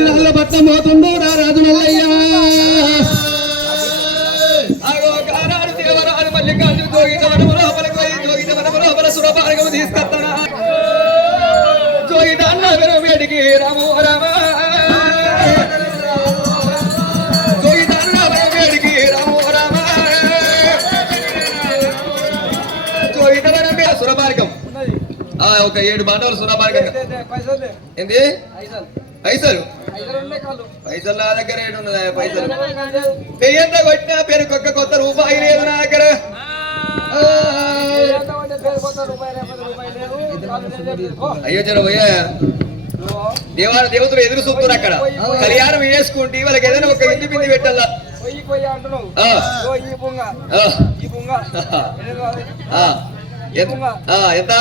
పెట్టి రాజుల పట్నం పోతుండు రా రాజు వెను వేడికి రాము రామ వేడికి రాము రామ సురపార్గం ఆ, ఒక ఏడు బండలు సురపార్గం ఏంది? పైసలు? పైసలు నా దగ్గర ఏడు ఉన్నదా పైసలు? పెయ్యంత కొట్టినా పేరు కొక్క కొత్త రూపాయి లేదు నా దగ్గర. అయ్యో జర పోయా దేవాల దేవతలు ఎదురు చూస్తున్నారు అక్కడ. కళ్యాణం వేసుకుంటే వాళ్ళకి ఏదైనా ఒక ఇంటి పిండి పెట్టాలా. ఎంత?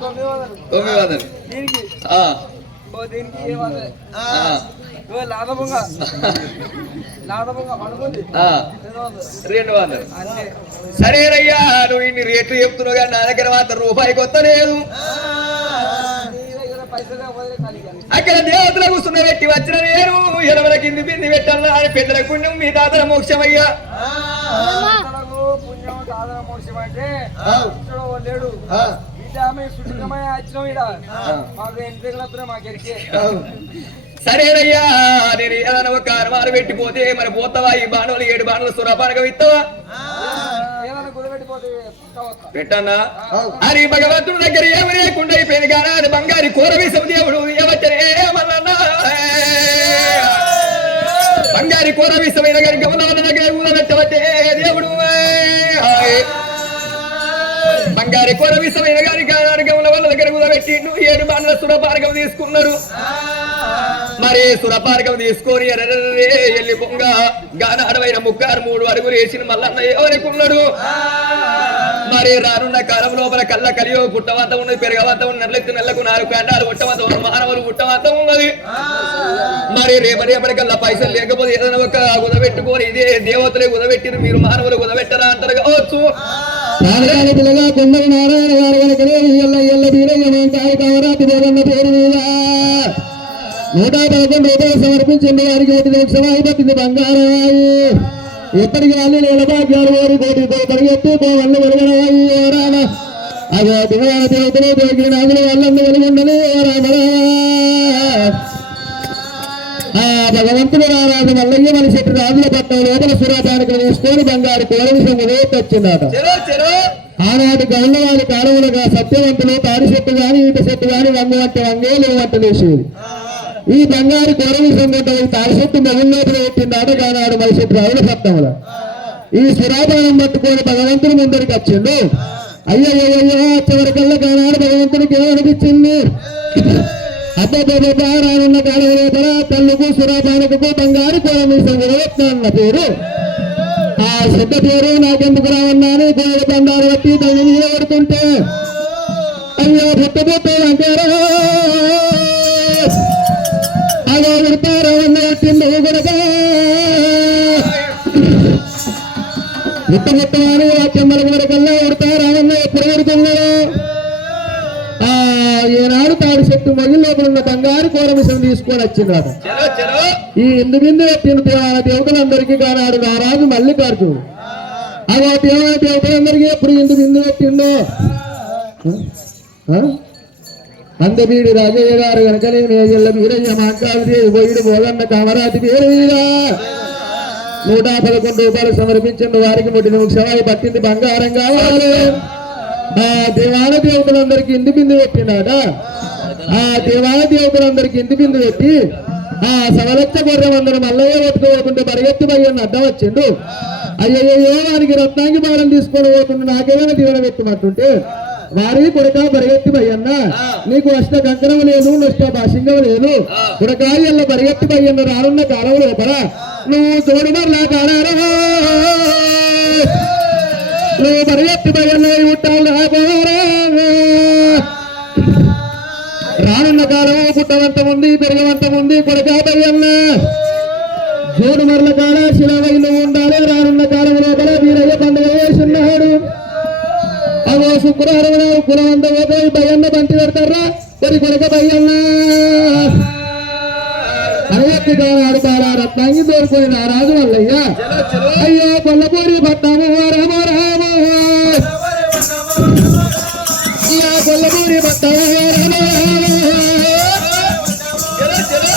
తొమ్మిది వందలు రెండు వందలు సరేనయ్యా నువ్వు ఇన్ని రేట్లు చెప్తున్నావు కానీ నా దగ్గర మాత్రం రూపాయి కొత్త లేదు. నీ దగ్గర పైసలు లేకపోతే ఖాళీగా అక్కడ దేవతల కూర్చున్న వ్యక్తి వచ్చిన నేను. ఎలవల కింది పిండి పెట్టాలా అని పెద్దల పుణ్యం మీ తాతల మోక్షమయ్యా పుణ్యం సాధన మోక్షం అంటే లేడు. సరేనయ్యా నేను ఏదైనా ఒక అనుమానం పెట్టిపోతే మరి పోతావా? ఈ బాణులు ఏడు బాణులు సురపానకం ఇస్తావా? వస్తా పెట్టన్నా? అని భగవంతుడి దగ్గర ఏమి లేకుండా అయిపోయింది కానీ అది బంగారి కూర విషం దేవుడు ఏమన్నా బంగారి కూర విషమైన గారి గమనాల దగ్గర ఊరబెట్టవచ్చే దేవుడు గారి కూర విషమైన గారి గమన వల్ల దగ్గర ఊరబెట్టిండు ఏడు బాణల సురపారకం తీసుకున్నారు. మరి సురపారకం తీసుకొని ఎల్లి పొంగ గాన అడవైన ముక్కారు మూడు అడుగులు వేసిన మల్లన్న ఎవరికున్నాడు? మరి రానున్న కాలం లోపల కళ్ళ కలియో పుట్టవంత ఉన్నది పెరగవాత ఉన్నది నెలలెత్తి నెలకు నాలుగు కాండాలు పుట్టవంత ఉన్న మానవులు పుట్టవంత ఉన్నది. మరి రేపరేపటికల్లా పైసలు లేకపోతే ఏదైనా ఒక గుదబెట్టుకొని ఇదే దేవతలే కుదబెట్టిరు మీరు మానవులు గుదబెట్టరా అంటారు కావచ్చు. నాలుగాల పిల్లగా కొందరు నారాయణ గారు వెనకనే ఎల్ల ఎల్ల వీరయ్య తాయి కామరాతి దేవన్న పేరు మీద నూట పదకొండు రూపాయలు సమర్పించింది వారికి ఒకటి లక్షమాయి పట్టింది బంగారమాయి ఎప్పటికి అల్లి నిలబాగ్యాలు వారి కోటి పరిగెత్తి పోవల్లు వెలుగడవాయి రామ అదే దివాల దేవతలు దేగిన నాగులు వాళ్ళందరూ వెలుగుండని రామరా ఆ భగవంతుడు రారాజు మల్లయ్య మన చెట్టు రాజుల పట్టణం లోపల సురాపానికి తీసుకొని బంగారు విషయం వచ్చిందట. ఆనాటి గౌండవారి కాలంలోగా సత్యవంతులు తాడి చెట్టు గాని ఈట చెట్టు గాని వంగ వంట వంగేలు వంట వేసేది ఈ బంగారు కూర విషయం కొంత ఈ తాడి చెట్టు మొగుల్లోపల పెట్టిందాట కానాడు మరి చెట్టు రావుల పట్టణంలో ఈ సురాపానం పట్టుకొని భగవంతుడు ముందరికి వచ్చిండు. అయ్యయ్యో చివరికల్లా కానాడు భగవంతుడికి ఏమనిపించింది? అబ్బాయి రానున్న కాలం లోపల తల్లుకు సురాపానకు బంగారు కూర విషయం పేరు ఆ శ్రద్ధ పేరు నాకెందుకు రావన్నాను గోడ బండారు బట్టి దాన్ని నిలబడుతుంటే అయ్యో పుట్ట అంటారా అదో ఉడతారా అన్న పట్టింది కొడక ముట్ట ముట్టవారు ఆ చెమ్మల కొడకల్లా ఉడతారా ఎప్పుడు ఉడుతున్నాడు ఈనాడు తాడు చెట్టు మొగిలి లోపల ఉన్న బంగారు కూర విషయం తీసుకొని చెరో ఈ ఎందు బిందు పెట్టిన దేవాల దేవతలందరికీ కానాడు నారాజు మల్లికార్జును అలా దేవాల దేవతలందరికీ ఎప్పుడు ఎందు బిందు పెట్టిండో అందబీడి రాజయ్య గారు కనుక నేజల్ల వీరయ్య మాంకాలు దేవి పోయిడు పోగన్న కామరాజు పేరు నూట పదకొండు రూపాయలు సమర్పించిన వారికి ముట్టి నిమిషమాయి పట్టింది బంగారం కావాలి. ఆ దేవాల దేవతలందరికి ఇంటి బిందు పెట్టినాడా ఆ దేవాల దేవతలందరికి ఇంటి బిందు పెట్టి ఆ సవలచ్చ గుర్రం అందరూ మల్లయ్య పట్టుకోకుండా పరిగెత్తి పోయని అడ్డం వచ్చిండు. అయ్యయ్యో వారికి రత్నాంగి భారం తీసుకొని పోకుండా నాకేమైనా దీవెన పెట్టమంటుంటే వారి కొడక పరిగెత్తి పోయన్న నీకు అష్ట కంకణం లేదు నష్ట భాషింగం లేదు కొడకాయల్ల పరిగెత్తి పోయన్న రానున్న కాలం లోపల నువ్వు తోడు మరలా కాడారా నువ్వు పరిగెత్తి రానున్న కాలం పుట్టవంతం ఉంది పెరగవంతం ఉంది కొడకాపయ్యన్న జోడు మరల కాడ శిలవైలు ఉండాలి రానున్న కాలం లోపల వీరయ్య పండుగ వేసున్నాడు అవో శుక్రవారం కులవంతం పోయి భయన్న బంతి పెడతారా? మరి కొడుక భయన్న అయ్యకి కానాడు బాలా రత్నాంగి దోరుకుని ఆ రాజు వల్లయ్యా చలో చలో అయ్యో కొల్లపూరి పట్టాము రామ రామ అయ్యా కొల్లపూరి పట్టాము రామ చలో చలో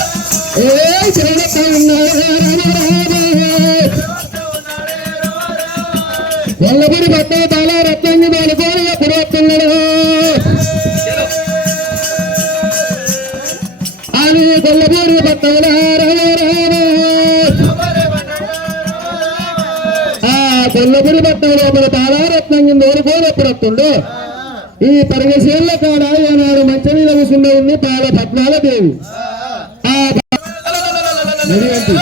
ఏ చిరగత్త ఉన్నాడు రామ రామ కొల్లపూరి పట్టాము ఆ పట్టణంలో పట్టణం బాలారత్నం కింద నోరుకోని ఎప్పుడు వస్తుండు ఈ పరగశీల కాడ ఏనాడు మంచి మీద కూర్చుండ ఉంది బాల పద్మాల దేవి ఆ నడివంతి.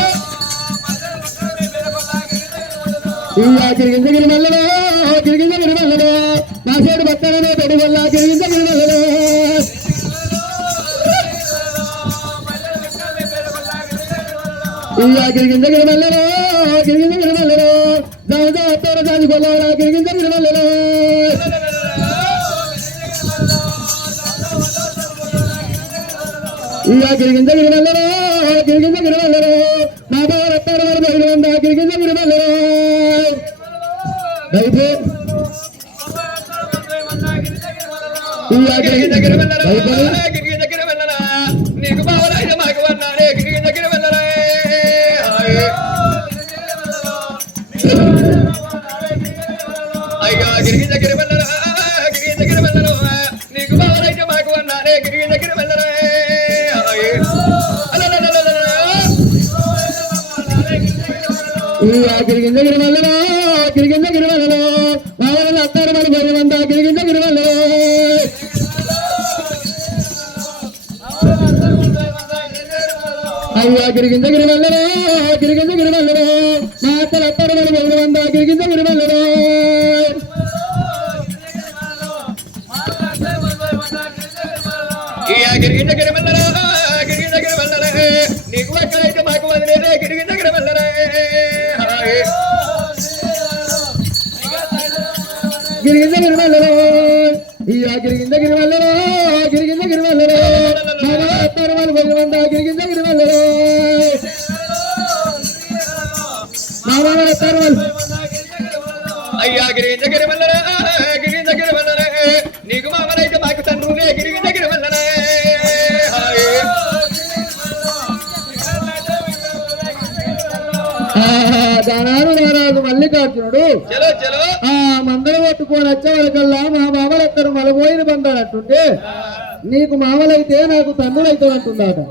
ఈ ఆ నా తొడి వల్ల గిరిగింజగిరి మల్లెలో అత్తోర దాని కొల్లవడా గిరిగింజగిరి మల్లెలో ఈ ఆ గిరిగింజగిరి మల్లెలో ఈ గిరివల్లలో గిరిగింజగిరి గిరివల్లలో గిరిగింజగిరి అత్తారు మరి బయలు ఉందా గిరివల్లలో అయ్యా గిరిగింజ గిరివల్లలో గిరిగింజ గిరివల్లలో బయలు ఉందా గిరిగింజ గిరిమల్లరో మా వాళ్ళు అత్తరు మరి అయ్యా గిరి దగ్గర వెళ్ళరా గిరి దగ్గర వెళ్ళరా నీకు మామలైతే మాకు తండ్రులే. గిరి దగ్గర వెళ్ళరా ఆహా, దానాడు నారాజు మల్లికార్జునుడు. చలో చలో. పట్టుకొని వచ్చే వాళ్ళకల్లా మా మామలెత్తరు మలబోయిన బంధాలంటుంటే నీకు మామలైతే నాకు తండ్రులైతే అంటున్నాడు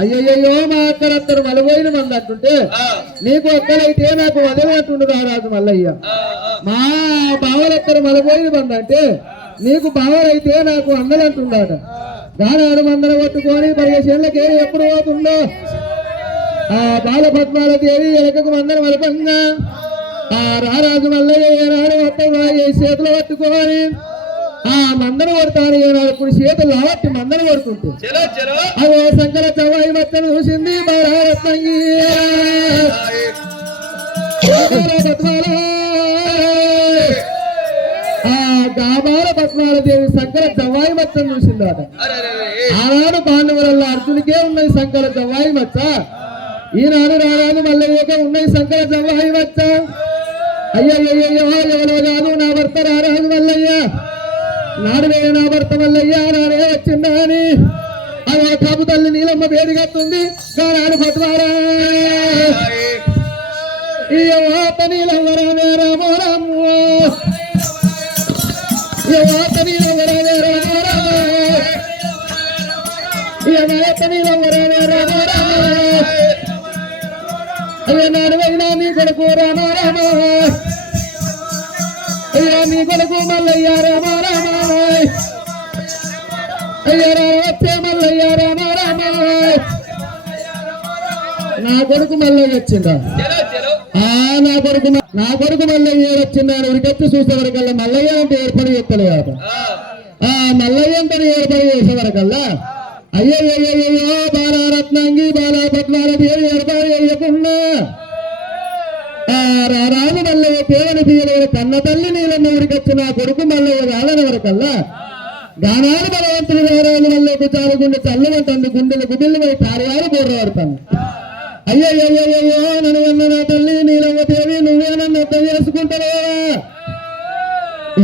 అయ్యయ్యో మా అక్కడత్తరు మలబోయిన మంది అంటుంటే నీకు అక్కడైతే నాకు వదలి అంటుండు రారాజు మల్లయ్య. మా బావలెత్తరు మలబోయిన బంధ అంటే నీకు బావలైతే నాకు అందలంటున్నాడు దానాడు మందలు పట్టుకొని పరిగెళ్ళకే ఎప్పుడు పోతుందో? ఆ బాల పద్మాల దేవి ఎలకకు మందలు మలపంగా ఆ రారాజు మల్లయ్య ఏనాడు మొత్తం చేతులు పట్టుకొని ఆ మందరం కొడతాను ఏనాడు ఇప్పుడు చేతులు లావట్టి చలో చలో అదో శంకర చవాయి మత్తను చూసింది బాలరత్నంగి పద్మాల ఆ గాబాల పద్మాల దేవి శంకర చవాయి మచ్చను చూసిందట. ఆనాడు పాండవుల అర్జునికే ఉన్నాయి శంకర జవ్వాయి మచ్చ ఈనాడు రానాడు మల్లయ్యకే ఉన్నాయి శంకర జవ్వాయి మచ్చ అయ్యయ్యో ఎవరో కాదు నా భర్త రారాజు మల్లయ్య. నాడువే నా భర్త మల్లయ్య నానే వచ్చిందా అని. ఆ కాపు తల్లి నీలమ్మ వేడిగత్తుంది నాడు పద్మారా ఈ వాత నీలమ్మ రామే రామో రామో. ఈ వాత నీలమ్మ రామే రామో రామో. అయ్యా నాడు అయినా నీ కొడుకు రామో రామో. నీ కొడుకు మల్లయ్య రామ రామ అయ్యా వచ్చే మల్లయ్య రామ రామ నా కొడుకు మల్లయ్య వచ్చిందా? ఆ నా కొడుకు నా కొడుకు మల్లయ్య వచ్చిందా ఎవరికెత్తి చూసే వరకల్లా మల్లయ్య అంటే ఏర్పడి చెప్తలేదు ఆ, మల్లయ్య అంటే ఏర్పడి చేసే అయ్యో అయ్యో బాలారత్నాంగి బాలా పద్మాల దేవి ఏర్పాటు చేయకుండా ఆ రారాజు మల్లయ్య కేవని తీయలేని కన్న తల్లి నీలమ్మ ఊరికి వచ్చిన కొడుకు మల్లయ్య రాలని కల్లా గానాలు బలవంతుడు రారాజు మల్లయ్యకు చాలుగుండె చల్లవంటుంది గుండెలు గుడ్డెలు పోయి కార్యాలు బోర్రవాడుతాను అయ్యయ్యయ్యయ్యో నన్ను అన్న నా తల్లి నీలమ్మ దేవి నువ్వే నన్ను అర్థం చేసుకుంటావా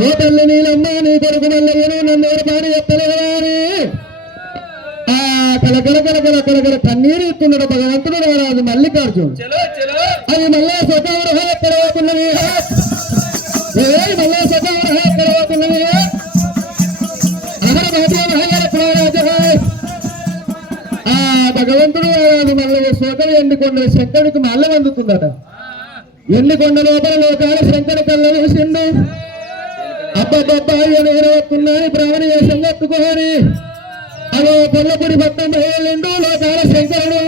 ఏ తల్లి నీలమ్మ నీ కొడుకు మల్లయ్యను నన్ను ఎవరు పాడి ఎత్తలేవా అని ఆ కలకల కలకల కలకల కన్నీరు ఎక్కున్నాడు భగవంతుడు రారాజు మల్లికార్జున్ చలో మళ్ళా స్వతంత్ర ఎక్కడ పోతున్నది మళ్ళా స్వతంత్ర ఎక్కడ అమర భారతీయ మహాజన ఆ భగవంతుడు రారాజు మళ్ళీ శోకలు ఎండికొండ శంకరుడికి మళ్ళీ అందుతుందట ఎండికొండ లోపల లోకాల శంకర కళ్ళ వేసిండు. అబ్బబ్బబ్బా నేను వస్తున్నాయి బ్రాహ్మణ వేషం కట్టుకోని. అదో కొల్లపురి పట్టం బయలుండు లోకాల శంకరుడు.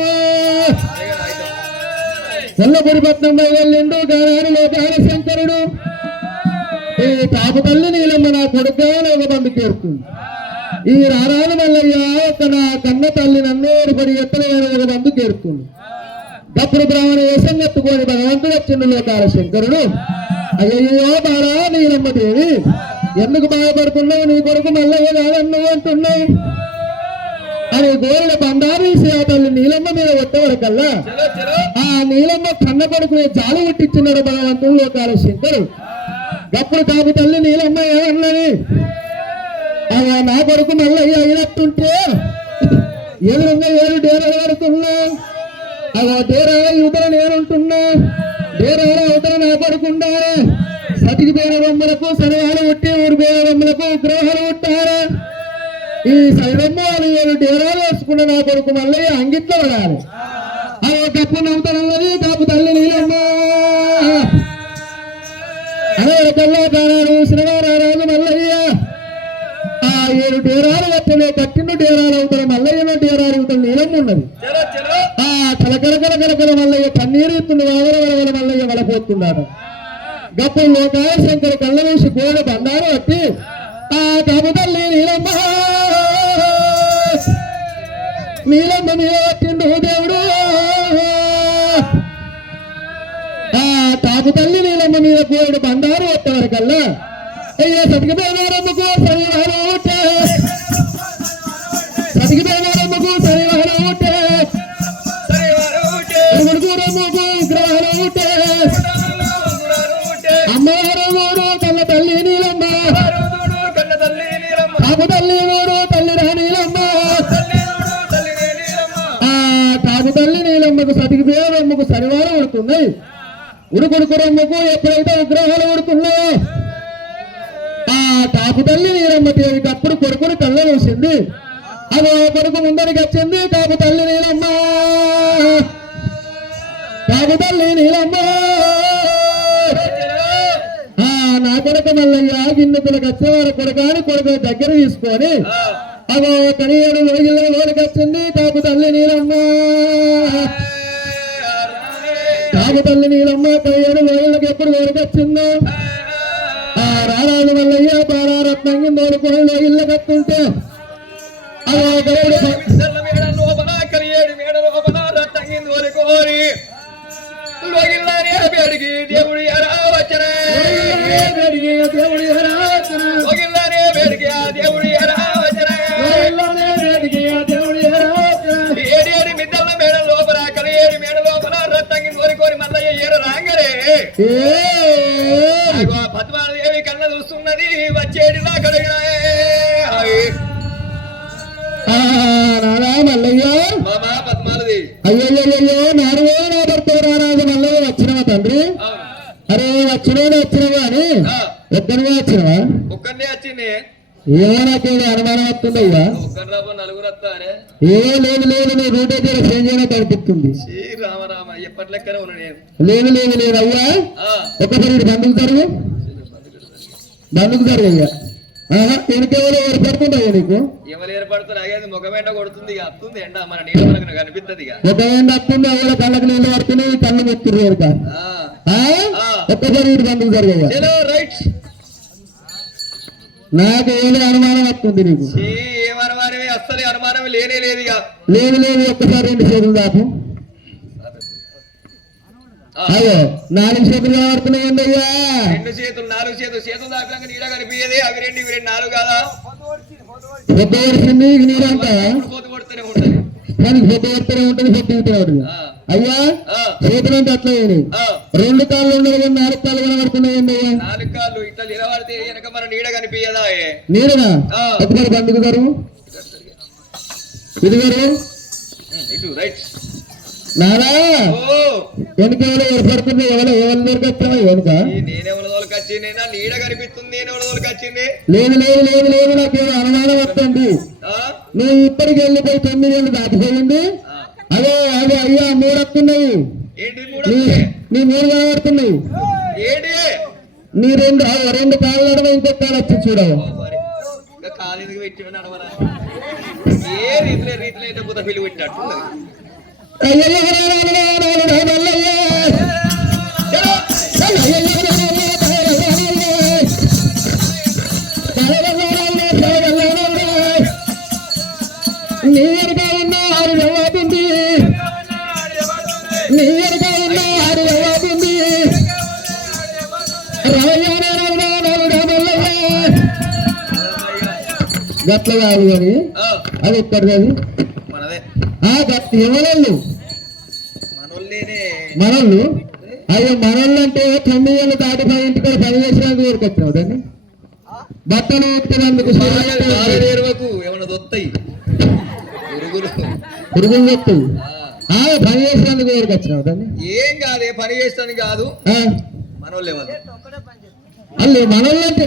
కొల్లపురి పట్నం బయలుండు గానాడు లోకాల శంకరుడు ఈ పాప తల్లి నీలమ్మ నా కొడుకు ఒక బంధు చేరుతుంది ఈ రారాలు మల్లయ్య ఒక నా కన్న తల్లి నన్ను పడి ఎత్తున ఒక బంధు చేరుతుంది డప్పుడు బ్రాహ్మణ వేషం కట్టుకొని భగవంతుడు వచ్చిండు లోకాల శంకరుడు అయ్యయ్యో బారా నీలమ్మ దేవి ఎందుకు బాధపడుతున్నావు? నీ కొడుకు మల్లయ్య కాదన్ను అంటున్నావు. అని గోరెల బండారు ఆ తల్లి నీలమ్మ మీద చలో చలో. ఆ నీలమ్మ కన్న కొడుకుని జాలు పుట్టించున్నాడు భగవంతుడు లోకాల శంకరు. గప్పుడు కాపు తల్లి నీలమ్మ ఏమన్నది? అలా నా కొడుకు మల్లయ్య అయినట్టుంటే ఎదురుగా ఏడు డేరాలు పడుతున్నా. అలా డేరా యువతల నేనుంటున్నా. డేరాల అవతల నా కొడుకుండా సతికి పేర బొమ్మలకు శనివారం ఉట్టి ఊరి పేర బొమ్మలకు విగ్రహాలు ఉంటారా ఈ వాళ్ళు ఏడు డేరాలు వేసుకున్న నా కొడుకు మల్లయ్య అంగిట్లో పడాలి. ఆ కప్పు నవ్వుతానన్నది కాపు తల్లి నీలమ్మ. అదే రకంగా కానాడు శ్రీవారారాజు మల్లయ్య. ఆ ఏడు డేరాలు కట్టిన కట్టిన డేరాలు అవుతారు మల్లయ్య డేరాలు అవుతారు నీలమ్మ ఉన్నది. ఆ కలకల కలకల మల్లయ్య కన్నీరు ఎత్తున్న వదల వదల మల్లయ్య వలపోతున్నాడు గప్పుడు లోకాయ శంకర కళ్ళ వేసి గోడ బండారు పట్టి ఆ కాపు తల్లి నీలమ్మ. నీలమ్మ మీద దేవుడు. ఆ తాపు తల్లి నీలమ్మ మీద కోడు బండారు వచ్చేవరకల్లా అయ్యా సతికి బేదారమ్మకు శనివారం ఉడుకుడుకు రమ్మకు ఎప్పుడైతే విగ్రహాలు ఉడుతున్నాయో ఆ తాపు తల్లి నీలమ్మ దేవికి అప్పుడు కొడుకుని కళ్ళ వేసింది అది కొడుకు ముందరికి వచ్చింది కాపు తల్లి నీలమ్మ. కాపు తల్లి నీలమ్మ. నా కొడుకు మల్లయ్య గిన్నెతులకు వచ్చేవారు కొడుకాని కొడుకు దగ్గర తీసుకొని అదో కనియేడు రోజుల్లో లోనికి వచ్చింది కాపు తల్లి నీలమ్మ. కాపు తల్లి నీలమ్మ కనియేడు రోజులకు ఎప్పుడు లోనికి వచ్చిందో ఆ రారాజు మల్లయ్య కట్టుంటే గప్పుడు మేడ దేవుడి దేవుడి హరాచన, లోగిల్లానే బేడికి ఆ దేవుడి పద్మాదేవి కళ్ళ చూస్తున్నది పద్మాలది అయ్యయ్యో నాలుగో నా భర్త రారాజు మల్లయ్య వచ్చినవా తండ్రి? అరే వచ్చినవా వచ్చినవా అని ఒక్కరిగా వచ్చినవా? ఒక్కరినే వచ్చింది. ఏమో నాకేదో అనుమానం వస్తుందయ్యా ఏ లేదు లేదు నీ రూట్ అయితే చేంజ్ అయినా కనిపిస్తుంది. లేదు లేదు లేదు అయ్యా. ఆ, ఒక్కసారి ఇటు బంధుకు జరుగు. బంధుకు జరుగు అయ్యా. ఆహా, వెనకెవరో ఎవరు పడుతుంటాయా నీకు? ఎవరు ఏర్పడుతున్నారు ముఖమేంట కొడుతుంది ఇక అత్తుంది ఎండ మన నీళ్ళ మనకు కనిపిస్తుంది ఎండ వస్తుంది ఎవరో కళ్ళకి నీళ్ళు పడుతున్నాయి కళ్ళు మెత్తురు కనుక? ఒక్కసారి ఇటు బంధుకు జరుగు అయ్యా. రైట్ నాకు ఏదో అనుమానం వస్తుంది నీకు? ఏమనమానమే? అస్సలు అనుమానం లేనే లేదు లేదు లేదు ఒక్కసారి రెండు చేతులు దాపు. అదో నాలుగు చేతులు కనబడుతున్నాయండి అయ్యా రెండు చేతులు నాలుగు చేతులు. చేతులు దాకా నీడ కనిపించేది అవి రెండు ఇవి రెండు నాలుగు కాదా? పొద్దు ఓడిచింది, పొద్దు ఓడిచింది. పొద్దు వరిసింది నీరంట ఇప్పుడు పోతు కొడుతూనే ఉంటది కానీ పొద్దు ఉంటుంది పొద్దు ఉంటుంది అయ్యా ఆ, చేతులు అంటే అట్లా. రెండు కాళ్ళు కానీ నాలుగు కాళ్ళు కనబడుతున్నాయండి నాలుగు కాళ్ళు ఇట్లా నిలబడితే వెనక మన నీడ కనిపించదా ఆ. ఎత్తుకొని బండికి గారు? ఇది గారు? ఇటు రైట్. నానా? ఓ. వెనక ఎవరో ఏర్పడుతుంది ఎవరో ఎవరి దొరికొస్తావా వెనుక? ఈ నేనెవల తోలికి వచ్చింది? నా నీడ కనిపిస్తుంది. లేదు లేదు లేదు లేదు అనుమానం వస్తుంది. ఆ? నువ్వు ఇప్పటికి వెళ్ళిపోయి తొమ్మిది ఏళ్ళు దాటిపోయింది. అదే అదే అయ్యా మూడు వస్తున్నాయి ఏంటి మూడు నీ మూడు కనబడుతున్నాయి ఏంటి? నీ రెండు రెండు కాళ్ళు నడవ ఇంకొక కాళ్ళు వచ్చి చూడవు ఓ గట్ల కాదు కానీ అది ఎవరళ్ళు? అయ్యో మనల్ని అంటే తొమ్మిది ఏళ్ళు దాటి పది ఇంటికి పని చేసినందుకు ఊరుకొచ్చినావు దాన్ని? బట్టలు దొత్తాయి. ఎరుగులు పురుగులు చెప్తాయి పని చేసినందుకు ఊరుకొచ్చినావు దాన్ని? ఏం కాదే పని చేస్తాను కాదు. మనోళ్ళే వాళ్ళు. అల్లు ఎవరిది?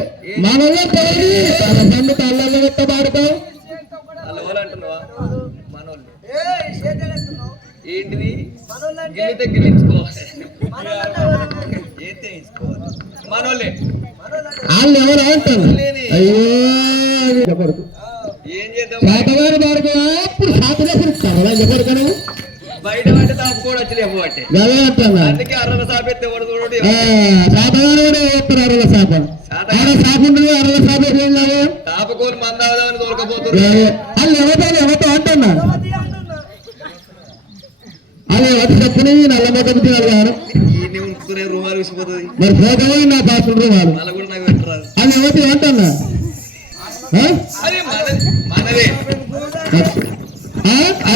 తన పండు కళ్ళల్లో ఎత్త పాడుతావు మనోళ్ళు. ఏంటిది? మనోళ్ళంటే- గిల్లితే గిల్లించుకోవాలి మనోళ్ళంటే మనోళ్ళంటే వాళ్ళు ఎవరు అంటారు? అయ్యో ఏం చేద్దాం? బయట పడితే తాపుకోడు వచ్చలేము అంటే. అందుకే అర్రల సాపెత్తే వాడు చూడు ఆ, శాతగారు కూడా వేస్తారు అరల శాప ఆడ శాప ఉంటుంది అరల శాప ఏం కాదు? తాపకోని మందావదామని దొరకపోతున్నారు. వాళ్ళు ఎవరితో ఎవరితో అంటున్నా. వాళ్ళు ఎవరు చెప్పుని నల్ల మొక్క తినాలి రూమాలు విసిపోతుంది మరి ఫోటో నా కూడా నాకు పెట్టరాదు వాళ్ళు ఎవరితో అంటున్నా? మనది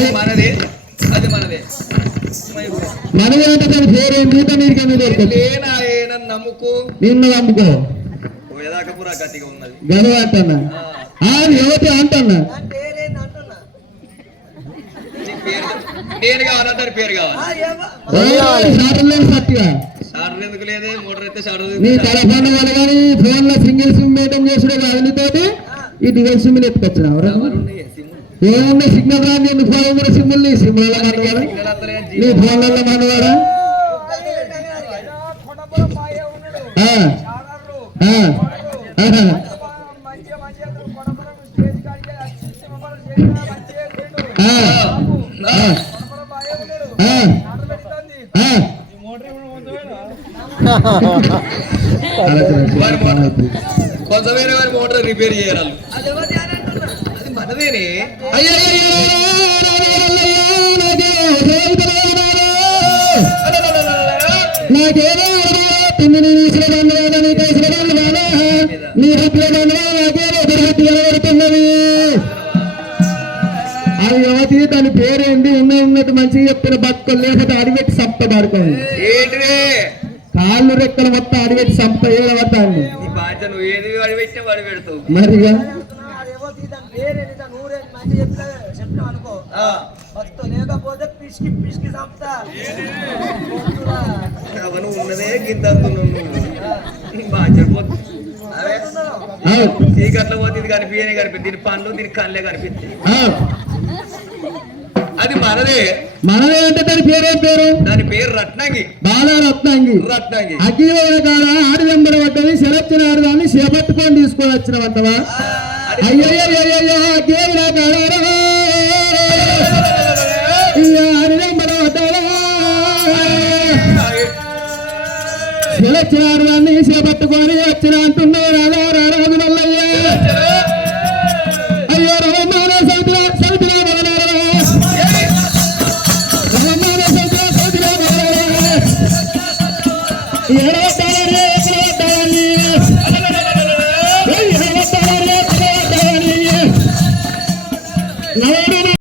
మనదే? అది మనదే. అంటే దాని పేరు నమ్ముకో. నిన్ను అంటున్నా. ఆ, అంటున్నా. నేను పేరు కావాలి. నీ వల్ల కానీ ఫోన్లో సింగిల్ సిమ్ మెయింటైన్ చేసుడే కాదు తోటి ఈ సిమ్ ఎత్తుకొచ్చినావు ఏమున్నా సిగ్నల్ రా నేను ఫోన్ కూడా సిమ్ములు నీ సిమ్లలో మనవాడా నీ ఫోన్లలో మనవాడా కాడికి కొంత వేరే వారి మోటార్ రిపేర్ చేయాలి దాని పేరేంటి ఉన్న ఉన్నట్టు మంచిగా చెప్తున్న బతుకులు లేకపోతే అడిగెట్టి సంప పడుకోండి ఏంటిదే కాళ్ళు రెక్కలు మొత్తం అడిగెట్టి సంప ఏడవద్దాన్ని నీ దాని దాని ఊరేంది అనుకో. లేకపోతే పిసికి పిసికి చంపుతా. అవను ఉన్నదే గింత చీకట్లో పోతే ఇది కనిపించని కనిపి దీని పండ్లు దీని కళ్ళే. అది మనదే. మనమే అంటే దాని పేరేం పేరు? దాని పేరు రత్నంగి. బాలా రత్నాంగి. రత్నంగి. అగ్గివోడ కాడ ఆడి వెంబడ పడ్డది సెలెక్షన్ ఆడదాన్ని చేపట్టుకొని తీసుకొని వచ్చినవంటవా? అది అయ్యయ్యో దేవుడా కాడారా చేపట్టుకొని వచ్చిన అంటూ